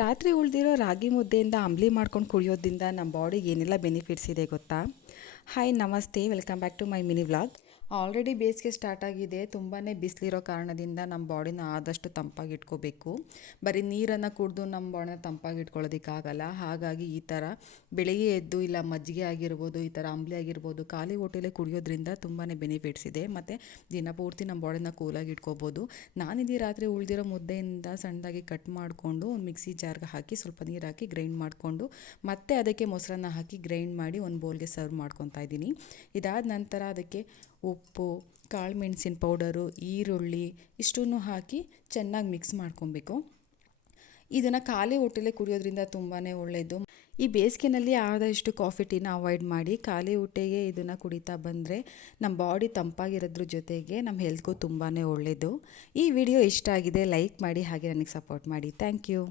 ರಾತ್ರಿ ಉಳಿದಿರೋ ರಾಗಿ ಮುದ್ದೆಯಿಂದ ಅಂಬ್ಲಿ ಮಾಡ್ಕೊಂಡು ಕುಡಿಯೋದ್ರಿಂದ ನಮ್ಮ ಬಾಡಿಗೆ ಏನೆಲ್ಲ ಬೆನಿಫಿಟ್ಸ್ ಇದೆ ಗೊತ್ತಾ? ಹಾಯ್ ನಮಸ್ತೆ, welcome back to my mini vlog. Already ಬೇಸಿಗೆ ಸ್ಟಾರ್ಟ್ ಆಗಿದೆ. ತುಂಬಾ ಬಿಸಿಲಿರೋ ಕಾರಣದಿಂದ ನಮ್ಮ ಬಾಡಿನ ಆದಷ್ಟು ತಂಪಾಗಿ ಇಟ್ಕೋಬೇಕು. ಬರೀ ನೀರನ್ನು ಕುಡಿದು ನಮ್ಮ ಬಾಡಿನ ತಂಪಾಗಿ ಇಟ್ಕೊಳ್ಳೋದಕ್ಕಾಗಲ್ಲ. ಹಾಗಾಗಿ ಈ ಥರ ಬೆಳಗ್ಗೆ ಎದ್ದು ಇಲ್ಲ ಮಜ್ಜಿಗೆ ಆಗಿರ್ಬೋದು, ಈ ಥರ ಅಂಬ್ಲಿ ಆಗಿರ್ಬೋದು, ಖಾಲಿ ಹೊಟ್ಟೆಲೇ ಕುಡಿಯೋದ್ರಿಂದ ತುಂಬಾ ಬೆನಿಫಿಟ್ಸ್ ಇದೆ. ಮತ್ತು ದಿನಪೂರ್ತಿ ನಮ್ಮ ಬಾಡಿನ ಕೂಲಾಗಿ ಇಟ್ಕೋಬೋದು. ನಾನಿದೀ ರಾತ್ರಿ ಉಳಿದಿರೋ ಮುದ್ದೆಯಿಂದ ಸಣ್ಣದಾಗಿ ಕಟ್ ಮಾಡಿಕೊಂಡು ಒಂದು ಮಿಕ್ಸಿ ಜಾರ್ಗೆ ಹಾಕಿ ಸ್ವಲ್ಪ ನೀರು ಹಾಕಿ ಗ್ರೈಂಡ್ ಮಾಡಿಕೊಂಡು ಮತ್ತೆ ಅದಕ್ಕೆ ಮೊಸರನ್ನ ಹಾಕಿ ಗ್ರೈಂಡ್ ಮಾಡಿ ಒಂದು ಬೌಲ್ಗೆ ಸರ್ವ್ ಮಾಡ್ಕೊತಾ ಇದ್ದೀನಿ. ಇದಾದ ನಂತರ ಅದಕ್ಕೆ ಉಪ್ಪು, ಕಾಳು ಮೆಣಸಿನ ಪೌಡರು, ಈರುಳ್ಳಿ ಇಷ್ಟನ್ನು ಹಾಕಿ ಚೆನ್ನಾಗಿ ಮಿಕ್ಸ್ ಮಾಡ್ಕೊಬೇಕು. ಇದನ್ನು ಖಾಲಿ ಹೊಟ್ಟೆಲೇ ಕುಡಿಯೋದ್ರಿಂದ ತುಂಬಾ ಒಳ್ಳೆಯದು. ಈ ಬೇಸಿಗೆನಲ್ಲಿ ಆದಷ್ಟು ಕಾಫಿ ಟೀನ ಅವಾಯ್ಡ್ ಮಾಡಿ ಖಾಲಿ ಹೊಟ್ಟೆಗೆ ಇದನ್ನು ಕುಡಿತಾ ಬಂದರೆ ನಮ್ಮ ಬಾಡಿ ತಂಪಾಗಿರೋದ್ರ ಜೊತೆಗೆ ನಮ್ಮ ಹೆಲ್ತ್ಗೂ ತುಂಬಾ ಒಳ್ಳೆಯದು. ಈ ವಿಡಿಯೋ ಇಷ್ಟ ಆಗಿದೆ, ಲೈಕ್ ಮಾಡಿ, ಹಾಗೆ ನನಗೆ ಸಪೋರ್ಟ್ ಮಾಡಿ. Thank you.